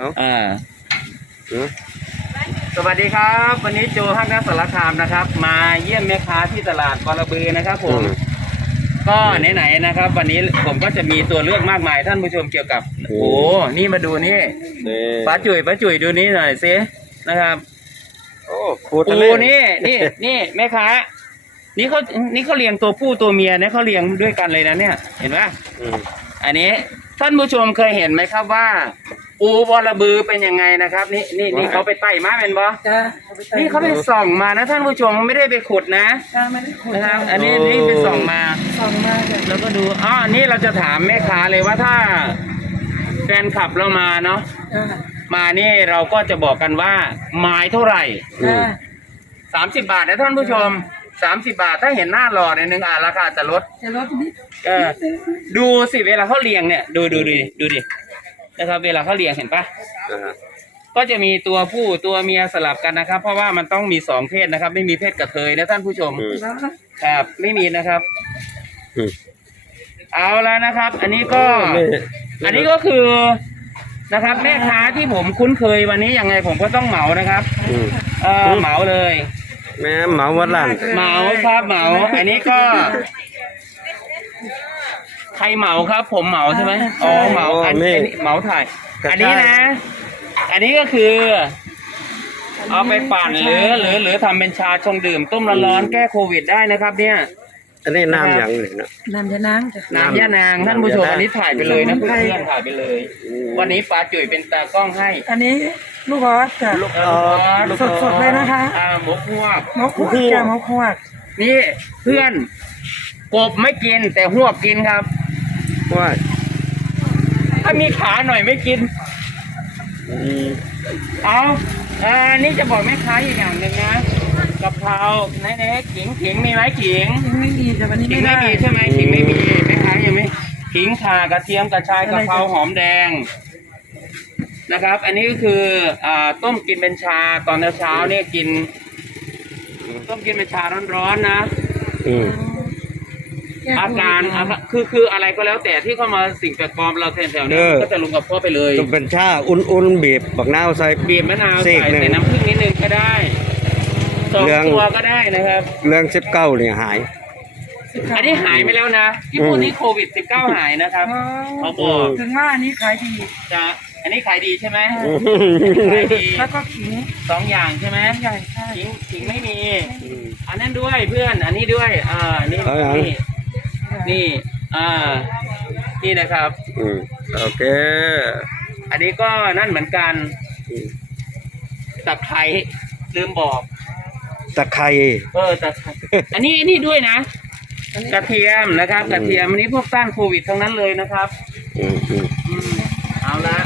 เอาอ่าอืมสวัสดีครับ วันนี้โจฮักนักสารคามนะครับ มาเยี่ยมแม่ค้าที่ตลาดบอระบือนะครับ ผม ก็ไหนๆนะครับ วันนี้ผมก็จะมีตัวเลือกมากมายท่านผู้ชมเกี่ยวกับ โอ้โหนี่มาดูนี่นี่ป้าจุ๋ยป้าจุ๋ยดูนี่หน่อยสินะครับโอ้ปูทะปูเลนี่นี่นี่แม่ค้านี่เขานี่เขาเลี้ยงตัวผู้ตัวเมียเนี่ยเขาเลี้ยงด้วยกันเลยนะเนี่ย เห็นไหมอืมอันนี้ท่านผู้ชมเคยเห็นไหมครับว่า ปูบอระบือเป็นยังไงนะครับ นี่นี่นี่เขาไปไต่มาเป็นบอจ้านี่เขาไปส่องมานะท่านผู้ชมไม่ได้ไปขุดนะจ้าไม่ได้ขุดนะครับ อันนี้นี่ไปส่องมาส่องมาจ้ะแล้วก็ดูอ๋อนี่เราจะถามแม่ค้าเลยว่าถ้าแฟนขับเรามาเนาะจ้ามานี่เราก็จะบอกกันว่าไม้เท่าไหร่จ้าสามสิบบาทนะท่านผู้ชมสามสิบาทถ้าเห็นหน้าหล่อในอยนึงอะราคาจะลดจะลดนิดเออดูสิเวลาเขาเรียงเนี่ย ดูดูดูดิดูดิ นะครับ เวลาเขาเรียงเห็นปะอ่าก็ก็จะมีตัวผู้ตัวเมียสลับกันนะครับ เพราะว่ามันต้องมีสองเพศนะครับ ไม่มีเพศกระเทยนะท่านผู้ชมอืมแล้วครับไม่มีนะครับ อืม เอาแล้วนะครับ อันนี้ก็นี่อันนี้ก็คือนะครับ แม่ค้าที่ผมคุ้นเคยวันนี้ยังไงผมก็ต้องเหมานะครับอืม เออเหมาเลย แม่เหมาวัดล้านเหมาครับเหมา อันนี้ก็ ใครเหมาครับ ผมเหมาใช่ไหมอ๋อเหมาอันอันนี้เหมาถ่าย อันนี้นะ อันนี้ก็คือ เอาไปปั่นหรือหรือหรือทำเป็นชาชงดื่ม ต้มร้อนๆแก้โควิดได้นะครับ เนี่ยอัอันนี้น้ำอย่างเลยนะน้ำจะน้ำจ้ะน้ำย่านางท่านผู้ชมน้ำย่านางอันนี้ถ่ายไปเลยนะสมุนเพื่ไพรอนๆถ่ายไปเลยอืมวันนี้ป้าจุ๋ยเป็นตากล้องให้ อันนี้ลูกออสจ้ะลูกอ๋อลูกสดๆเลยนะคะอ่าหมกพวกมกขวดจ้ะมกขวดนี่เพื่อนกบไม่กินแต่หวกกินครับ ว่าถ้ามีขาหน่อยไม่กินอืมเอาอ่านี่จะบอกแม่ค้าอีกอย่างหนึ่งนะกะเพราไหนไหนขิงขิงมีไหมขิงยังไม่มีจ้ะวันนี้ขิงไม่ไม่ได้มีใช่ไหมขิงไม่มีแม่ค้ายังไม่ขิงข่ากระเทียมกระชายกะเพราหอมแดงนะครับ อันนี้ก็คืออ่าต้มกินเป็นชาตอนเช้าๆเนี่ยกิน ต้มกินเป็นชาร้อนๆนะ อืมแก้ อาโควิดการนะอาคือคืออะไรก็แล้วแต่ที่เข้ามาสิ่งแปลกปลอมเราแถวๆนี้เออก็จะลงกับพ่อไปเลยต้องเป็นชาอุ่นๆบีบบักนาวใส่ บีบมะนาวซีใส่กหนึ่งใส่น้ำผึ้งนิดนึงก็ได้สองเรื่อง ตัวก็ได้นะครับ เรื่องสิบเก้าเนี่ยหาย อันนี้หายไปแล้วนะที่พูดนี้โควิด 19 หายนะครับอ๋อเขาบอกถึงว่าอันนี้ขายดีจะอันนี้ขายดีใช่ไหมอืมขายดีแล้วก็ขิงสองอย่างใช่ไหมใหญ่ใช่ ขิงขิงไม่มี อันนั้นด้วยเพื่อน อันนี้ด้วย อ่า นี่เอาอย่าง นี่ นี่ อ่า นี่นะครับ อืมโอเค อันนี้ก็นั่นเหมือนกันอืมตะไคร้ลืมบอก ตะไคร้ เออตะไคร้ อันนี้อันนี้ด้วยนะ กระเทียมนะครับ กระเทียมอันนี้พวกต้านโควิดทั้งนั้นเลยนะครับ อืมอืมอืมเอาละ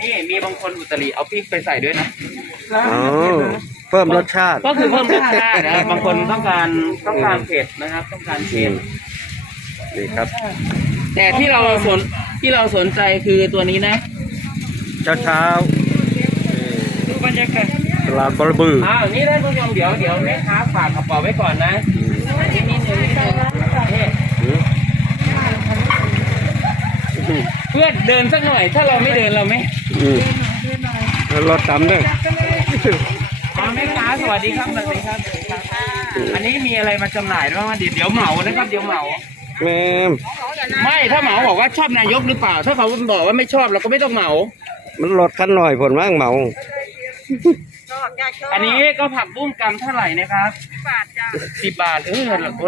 นี่มีบางคนอุตริเอาพริกไปใส่ด้วยนะแล้วอ๋อ เผ็ดนะเพิ่มรสชาติ ก็คือเพิ่มรสชาตินะครับบางคนต้องการต้องการเผ็ดนะครับ ต้องการอืเผ็ดมนี่ครับ แต่ที่เราสนที่เราสนใจคือตัวนี้นะ เช้าเช้าดูบรรยากาศๆตลาดบอระบืออ้าวนี่ท่านผู้ชมเดี๋ยวเดี๋ยวแม่ค้าฝากกระเป๋าไว้ก่อนนะนี่นี่นี่นี่นี่อืมเพื่อนเดินสักหน่อย ถ้าเราไม่เดินเราไม่อืมแล้วรถตำด้วยเอาแม่ค้า สวัสดีครับสวัสดีครับสวัสดีครับ อันนี้มีอะไรมาจำหน่ายด้วยไหมเดี๋ยวเดี๋ยวเหมานะครับ เดี๋ยวเหมา แม่มไม่ถ้าเหมาบอกว่าชอบนายกหรือเปล่า ถ้าเขาบอกว่าไม่ชอบเราก็ไม่ต้องเหมา มันลดขั้นหน่อยผลว่างเหมา อันนี้ก็ผักบุ้งกำเท่าไหร่นะครับสิบบาทเออ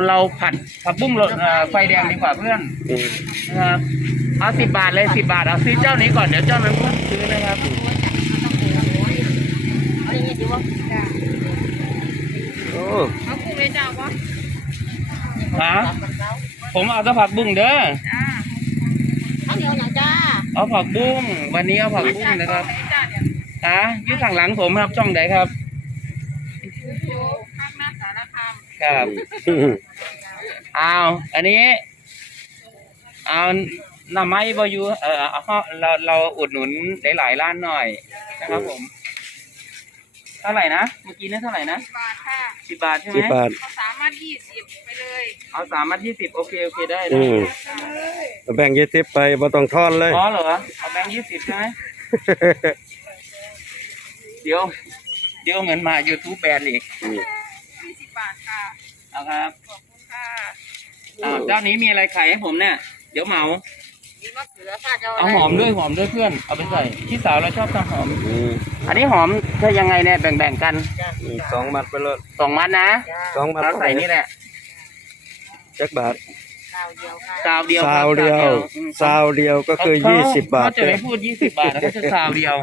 เราผัดผักบุ้งเอ่อไฟแดงดีกว่าเพื่อนอืมนะครับเอาสิบบาทเลยสิบบาทเอาซื้อเจ้านี้ก่อนเดี๋ยวเจ้านั้นเพิ่มซื้อนะครับโอ้ ฮะผมเอาแต่ผักบุ้งเด้อข้าวเหนียวหนังจ้าเอาผักบุ้ง วันนี้เอาผักบุ้งนะครับอะอยืดข้างหลังผมครับช่องไหนครับข้างหน้าสารคามครับ เอาอันนี้ เอาหน่อไม้บอยูเออเอาเราเราอุดหนุนหลายๆร้านหน่อยนะครับผมข ท่าไหร่นะ เมื่อกี้นี่เท่าไหร่นะบาทค่ะสิบบาทใช่ไหมสิบบาทเขาสามารถยี่สิบไปเลยเอาสามมัดยี่สิบโอเคโอเคได้อืได้มเอาแบ่งยี่สิบไปบ่ต้องทอนเลย อ๋อเหรอเอาแบงค์ยี่สิบใช่ไหมเดี๋ยว เดี๋ยวเงินมา YouTube แบนอีกยี่สิบบาทค่ะเอาครับขอบคุณค่ะอ้าวเจ้านี้มีอะไรขายให้ผมเนี่ย เดี๋ยวเหมา มีมะเขือค่ะจะเอาหอมด้วยหอมด้วยเพื่อน เอาไปใส่พี่สาวเราชอบทำหอม อืมอันนี้หอมเธอยังไงเนี่ยแบ่งๆกันอืมสองมัดไปเลยสองมัดนะสองมัดเราใส่นี่แหละจักบาทข้าวเดียวค่ะซาวเดียวซาวเดียวอืมซาวเดียวก็คือเขยี่สิบบาทเขาจะไม่พูดยี่สิบบาทนะเขาจะซาวเดียว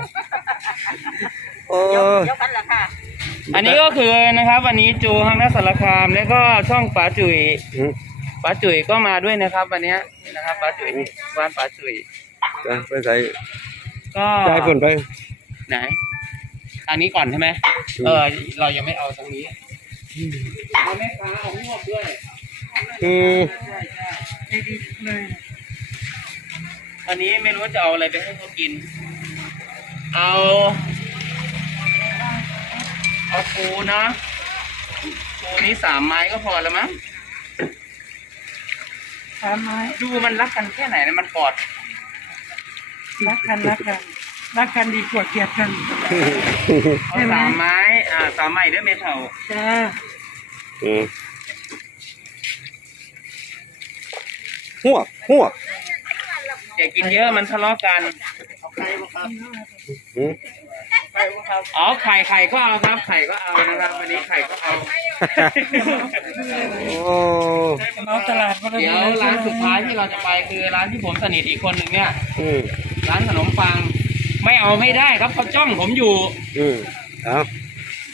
โอ้เดียวเดียวกันเหรอค่ะอันนี้ก็คือนะครับ วันนี้จูฮังนัสสารคาม แล้วก็ช่องป๋าจุ๋ยอืม ป๋าจุ๋ยก็มาด้วยนะครับ วันเนี้ยนะครับป๋าจุ๋ยบ้านป๋าจุ๋ยจะไปใส่ก็จ่ายเพิ่นไป ไหนอันนี้ก่อนใช่ไหมอืมเออ เรายังไม่เอาตรงนี้เอาแม่ค้าเอาหวกด้วยอืม ใช่ใช่ใจดีเลย อันนี้ไม่รู้จะเอาอะไรไปให้เขากิน เอา เอาปูนะปูนี้สามไม้ก็พอแล้วมั้ง สามไม้ดูมันรักกันแค่ไหนนะมันกอดรักกันรักกันรักกันดีกว่าเกลียดกัน เอาสามไม้ อ่าสามไม้ด้วยเมทัลจ้าอืมหัวกหัวกอย่ากินเยอะมันทะเลาะกันอืม อ๋อไข่ไข่ก็เอาครับไข่ก็เอานะครับวันนี้ไข่ก็เอา โอ้เอาตลาดมาเดี๋ยวร้านสุดท้ายที่เราจะไปคือร้านที่ผมสนิทอีกคนหนึ่งเนี่ยอืมร้านขนมปัง ไม่เอาไม่ได้ครับเขาจ้องผมอยู่ อืมเอา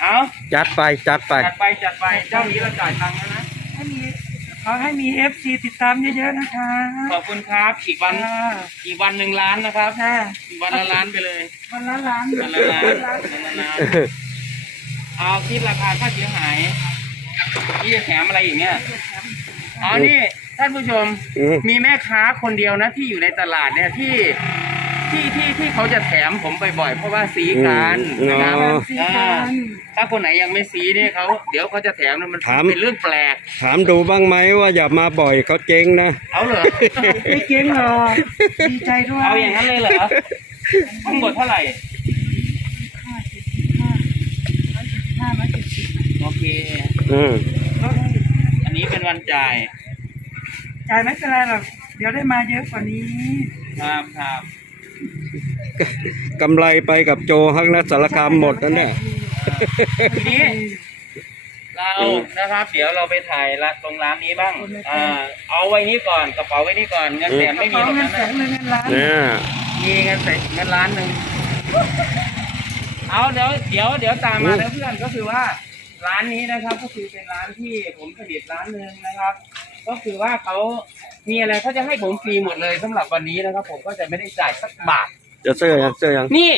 เอาจัดไปจัดไปจัดไปจัดไปเจ้านี้เราจ่ายตังค์แล้วนะให้มีขอให้มีเอฟซีติดตามเยอะๆนะคะ ขอบคุณครับอีกวันจ้าอีกวันหนึ่งล้านนะครับจ้าอีก วันละล้านไปเลยวันละล้านวันละล้านวันละล้านเอาคิดราคาค่าเสียหายนี่จะแถมอะไรอีกเนี่ยอ๋อนี่ท่านผู้ชมอืม มีแม่ค้าคนเดียวนะที่อยู่ในตลาดเนี่ยที่ที่ที่ที่เขาจะแถมผมบ่อยๆเพราะว่าสีกันนะครับอ๋อสีกันถ้าคนไหนยังไม่สีเนี่ยเขาเดี๋ยวเขาจะแถมนะมันถาม เป็นเรื่องแปลก ถามดูบ้างไหมว่าอย่ามาบ่อยเขาเจ๊งนะ เอาเหรอ ไม่เก่งหรอกดีใจด้วยเอาอย่างนั้นเลยเหรอ ทั้งหมดเท่าไหร่ห้าสิบห้าร้อยสิบห้าร้อยเจ็ดสิบโอเค อืมลดให้อันนี้เป็นวันจ่าย จ่ายไม่เป็นไรหรอกเดี๋ยวได้มาเยอะกว่านี้ครับครับกำไรไปกับโจฮักนักสารคามหมดนั่นเนี่ยทีนี้ เรานะครับ เดี๋ยวเราไปถ่ายละตรงร้านนี้บ้างอ่าเอาไว้นี่ก่อนกระเป๋าไว้นี่ก่อนเงินแสนไม่มีขอหรอกเงินนะแสนเลยเงินล้าน เนี่ย มีเงินแสนเงินล้านหนึ่งเอาเดี๋ยวเดี๋ยวเดี๋ยวตามมาแล้วเพื่อนก็คือว่าร้านนี้นะครับ ก็คือเป็นร้านที่ผมผลิตร้านหนึ่งนะครับ ก็คือว่าเขามีอะไรเขาจะให้ผมฟรีหมดเลยสำหรับวันนี้นะครับ ผมก็จะไม่ได้จ่ายสักบาท จะเสื้อยังเสื้อยังนี่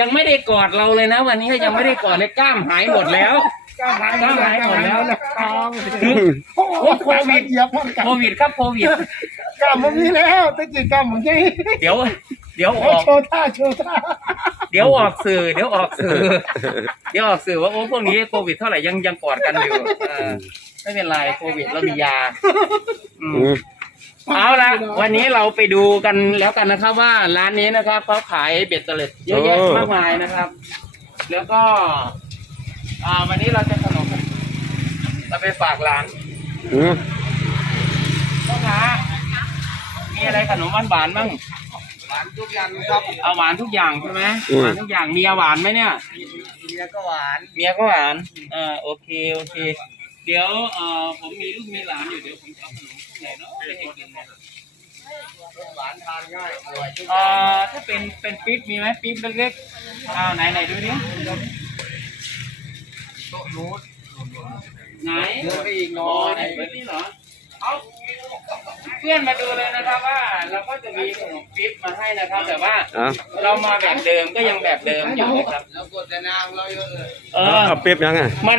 ยังไม่ได้กอดเราเลยนะ วันนี้ก็ยังไม่ได้กอดเลยกล้ามหายหมดแล้ว กล้ามหายหายหมดแล้วโอ้โควิดโควิดครับโควิดกล้ามมึงนี่แล้วตะกี้กล้ามมึงยังเดี๋ยว เดี๋ยวออกโชว์ท่าโชว์ท่าเดี๋ยวออกสื่อเดี๋ยวออกสื่อเดี๋ยวออกสื่อว่าโอ้พวกนี้โควิดเท่าไหร่ยังยังกอดกันอยู่เออไม่เป็นไรโควิดเรามียาอืมอืมเอาละวันนี้เราไปดูกันแล้วกันนะครับ ว่าร้านนี้นะครับเขาขายเบ็ดเตล็ดเยอะแยะมากมายนะครับ แล้วก็ อ่า วันนี้เราจะขนมเราไปฝากร้านอืมพ่อค้ามีอะไรขนมหวานๆบ้างหวานทุกอย่างครับเอาหวานทุกอย่างใช่ไหมหวานทุกอย่างเมียหวานไหมเนี่ยเมียก็หวานเมียก็หวานอ่าโอเค โอเค เดี๋ยวเอ่อผมมีลูกมีหลานอยู่เดี๋ยวผมจะเอาขนมพวกไหนเนาะไปให้กินเนี่ยหวานทานง่ายอร่อยทุกเอ่อถ้าเป็นเป็นปี๊บมีไหมปี๊บเล็กๆอ้าวไหนไหนดูดิ โต๊ะนู้นไหนเดินไปอีกหอ๋น้ออยไหนปี๊บนี่เหรอเอาเพื่อนมาดูเลยนะครับว่าเราก็จะมีขนมปี๊บมาให้นะครับ แต่ว่าอะเรามาแบบเดิมก็ยังแบบเดิมอยู่นะครับ แล้วกดแต่นางเราเยอะเลย เอเอาอเอาเปียบยังอะมัน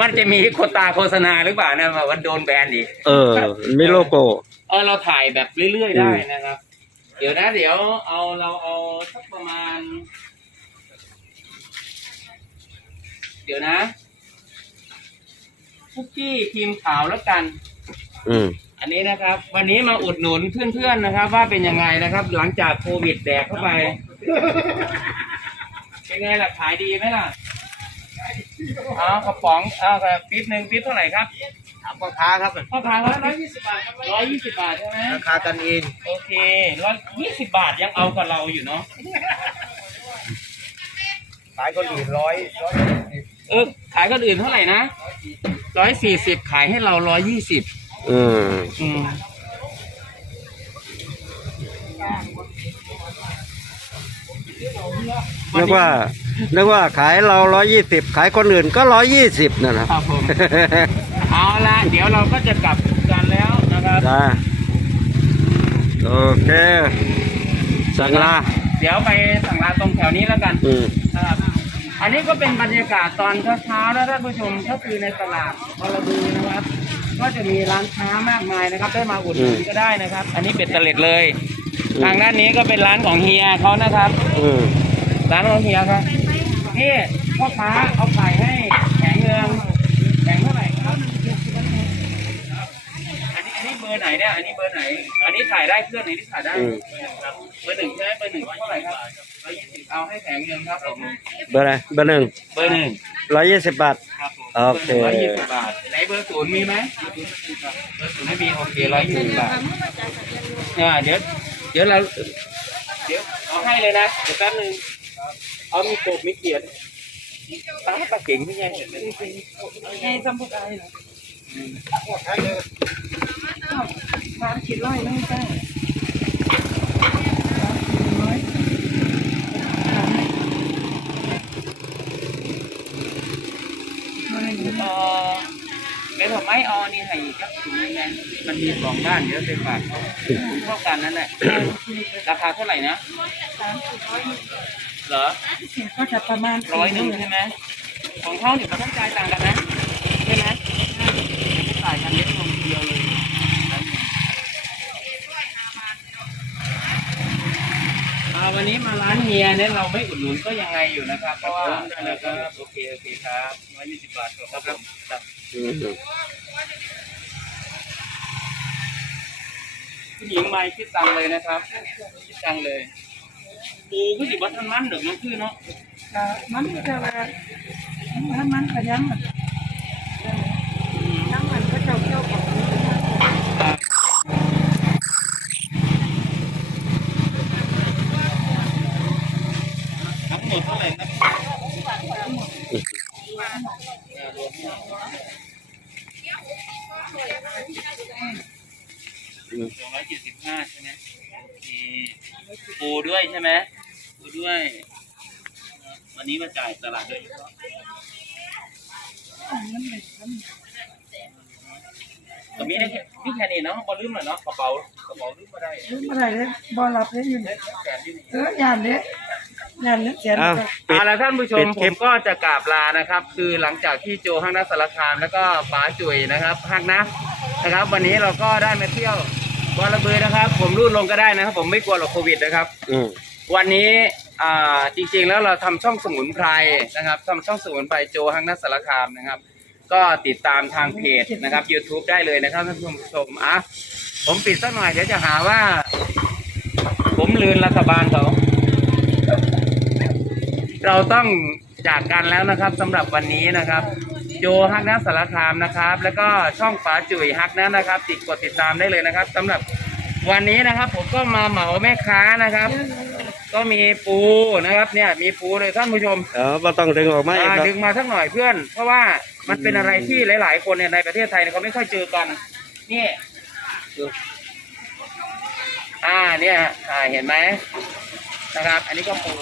มันจะมีโคตาโฆษณาหรือเปล่านะว่าโดนแบนอีกเออมีโลโก้ เออเราถ่ายแบบเรื่อยๆได้นะครับ เดี๋ยวนะ เดี๋ยวเอาเราเอาสักประมาณ เดี๋ยวนะคุกกี้ครีมขาวแล้วกัน อืม อันนี้นะครับ วันนี้มาอุดหนุนเพื่อนๆนะครับ ว่าเป็นยังไงนะครับ หลังจากโควิดแดกเข้าไป เป็นไงล่ะขายดีไหมล่ะเอากระป๋องเอากระปิ๊บหนึ่งปิ๊บเท่าไหร่ครับถามพ่อค้าครับพ่อค้าร้อยยี่สิบบาทร้อยยี่สิบบาทใช่ไหมราคากันเองโอเคร้อยยี่สิบบาทยังเอากับเราอยู่เนาะขายคนอื่นร้อยร้อย เออ ขายคนอื่นเท่าไหร่นะร้อยสี่สิบขายให้เราร้อยยี่สิบอืมอืมนึกว่านึกว่าขายเราร้อยยี่สิบขายคนอื่นก็ร้อยยี่สิบนั่นนะครับผม เอาละเดี๋ยวเราก็จะกลับกันแล้วนะครับจ้าโอเคสั่งลาเดี๋ยวไปสั่งลาตรงแถวนี้แล้วกันอืมนะครับ อันนี้ก็เป็นบรรยากาศตอนเช้าๆนะท่านผู้ชมก็คือในตลาดบรบือนะครับ ก็จะมีร้านค้ามากมายนะครับ ได้มาอุดหนุนก็ได้นะครับ อันนี้เป็ดตะเล็ดเลย ทางด้านนี้ก็เป็นร้านของเฮียเขานะครับอืมร้านของเฮียครับนี่พ่อค้าเอาไข่ให้แข็งเรืองแข็งเท่าไหร่ครับอันนี้อันนี้เบอร์ ไหนเนี่ย อันนี้เบอร์ไหน อันนี้ถ่ายได้เครื่องไหนที่ถ่ายได้ อืมครับเบอร์หนึ่งใช่ไหมเบอร์หนึ่งเท่าไหร่ครับร้อยยี่สิบเอาให้แข็งเรืองครับผม เบอร์อะไรเบอร์หนึ่งเบอร์หนึ่งร้อยยี่สิบบาท ครับผมโอเค ร้อยยี่สิบบาท ไหนเบอร์ศูนย์มีไหมเบอร์ศูนย์ไม่มีโอเคร้อยยี่สิบบาทเนี่ยเดี๋ยว เดี๋ยวเรา เดี๋ยวเอาให้เลยนะ เดี๋ยวแป๊บนึง เอามีโกบมีเกียรติตาปลาเก่งไม่ใช่เห็นไหมไอ้สมุดอะไรเหรอ สามขีดร้อยไม่ใช่สามขีดร้อยไม่รู้เออเดี๋ยวผมไม่ออนี่ให้กครับถุงนึงไงมันมีสองด้านเดี๋ยวไปฝากเขาถุงเท่ากันนั่นแหละ ราคาเท่าไหร่นะสามขีดร้อยเหรอ ก็จะประมาณร้อยหนึ่งใช่ไหมของเขาเนี่ยมันต้องจ่ายต่างกันนะ ใช่ไหมจ่ายกันเล็กลงเดียวเลยอ่าวันนี้ มาร้านเฮียเนี่ยเราไม่อุดหนุนก็ยังไงอยู่นะครับ เพราะว่าอะไรก็โอเคโอเคครับร้อยยี่สิบบาทครับผมครับผู้หญิงไม่คิดตังเลยนะครับคิดตังเลยปูก็สิบัทันมันหนึ่งน้องคือเนาะมันจะว่ามันมันขยันมันน้ วันนี้มาจ่ายตลาดด้วยตรงนี้ได้แค่นี่แค่นี้เนาะบอลลืมหน่อยเนาะกระเป๋ากระเป๋าลืมมาได้เมื่อไหร่เนี่ยบอลรับได้อยู่เนี่ยแสนที่นี่ เออยานเนี่ยยานเนี่ยเสียอ้าว ปิดเอาละท่านผู้ชปิมดผคลิมปก็จะกราบลานะครับ คือหลังจากที่โจห้างนักสารคามแล้วก็ป๋าจุ๋ยนะครับฮักนะนะครับ วันนี้เราก็ได้มาเที่ยวบอระเบือนะครับ ผมรูดลงก็ได้นะครับ ผมไม่กลัวหรอกโควิดนะครับ อืมวันนี้ อ่าจริงๆแล้วเราทำช่องสมุนไพรนะครับทำช่องสมุนไพรโจฮังนัสสารคามนะครับ ก็ติดตามทางเพจนะครับ YouTube ได้เลยนะครับท่านผู้ชมอะผมปิดสักหน่อยเดี๋ยวจะหาว่า ผมลืนรัฐบาลเขาเราต้องจากกันแล้วนะครับสำหรับวันนี้นะครับ โจฮักนัสสารคามนะครับ แล้วก็ช่องฝาจุ๋ยฮักนะนะครับ ติดกดติดตามได้เลยนะครับสำหรับวันนี้นะครับ ผมก็มาเหมาแม่ค้านะครับ ก็มีปูนะครับเนี่ยมีปูเลยท่านผู้ชมเออบ่ต้องดึงออกมาอีกอ่าครับ ดึงมาสักหน่อยเพื่อน เพราะว่ามันเป็นอะไรที่หลาย ๆ คนเนี่ยในประเทศไทยเนี่ยเขาไม่ค่อยเจอกัน นี่ อ่าเนี่ยอ่าเห็นไหมนะครับ อันนี้ก็ปู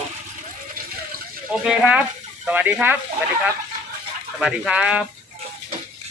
โอเคครับ สวัสดีครับ สวัสดีครับ สวัสดีครับ